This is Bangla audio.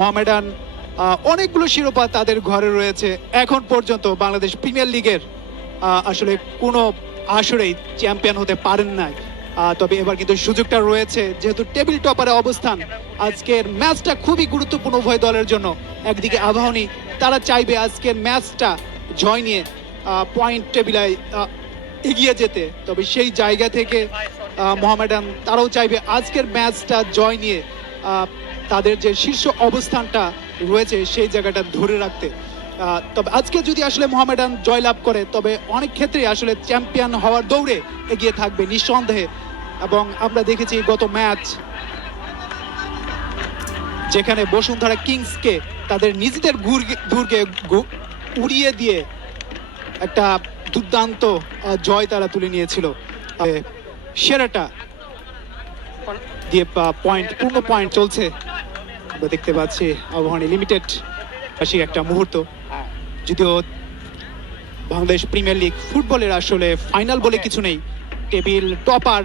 মোহামেডান অনেকগুলো শিরোপা তাদের ঘরে রয়েছে। এখন পর্যন্ত বাংলাদেশ প্রিমিয়ার লিগের আসলে কোনো আসরেই চ্যাম্পিয়ন হতে পারেন নাই। তবে এবার কিন্তু সুযোগটা রয়েছে, যেহেতু টেবিল টপারে অবস্থান। আজকের ম্যাচটা খুবই গুরুত্বপূর্ণ উভয় দলের জন্য। একদিকে আবাহনী, তারা চাইবে আজকের ম্যাচটা জয় নিয়ে পয়েন্ট টেবিলে এগিয়ে যেতে। তবে সেই জায়গা থেকে মোহামেডান তারাও চাইবে আজকের ম্যাচটা জয় নিয়ে তাদের যে শীর্ষ অবস্থানটা রয়েছে সেই জায়গাটা ধরে রাখতে। তবে আজকে যদি আসলে মোহামেডান জয়লাভ করে, তবে অনেক ক্ষেত্রে আসলে চ্যাম্পিয়ন হওয়ার দৌড়ে এগিয়ে থাকবে নিঃসন্দেহে। এবং আমরা দেখেছি গত ম্যাচ, যেখানে বসুন্ধরা কিংসকে তাদের নিজেদের দুর্গে উড়িয়ে দিয়ে একটা দুর্দান্ত জয় তারা তুলে নিয়েছিল। সেরাটা দিয়ে পূর্ণ পয়েন্ট চলছে, আমরা দেখতে পাচ্ছি আবাহনী লিমিটেড একটা মুহূর্ত। যদিও বাংলাদেশ প্রিমিয়ার লিগ ফুটবলের আসলে ফাইনাল বলে কিছু নেই, টেবিল টপার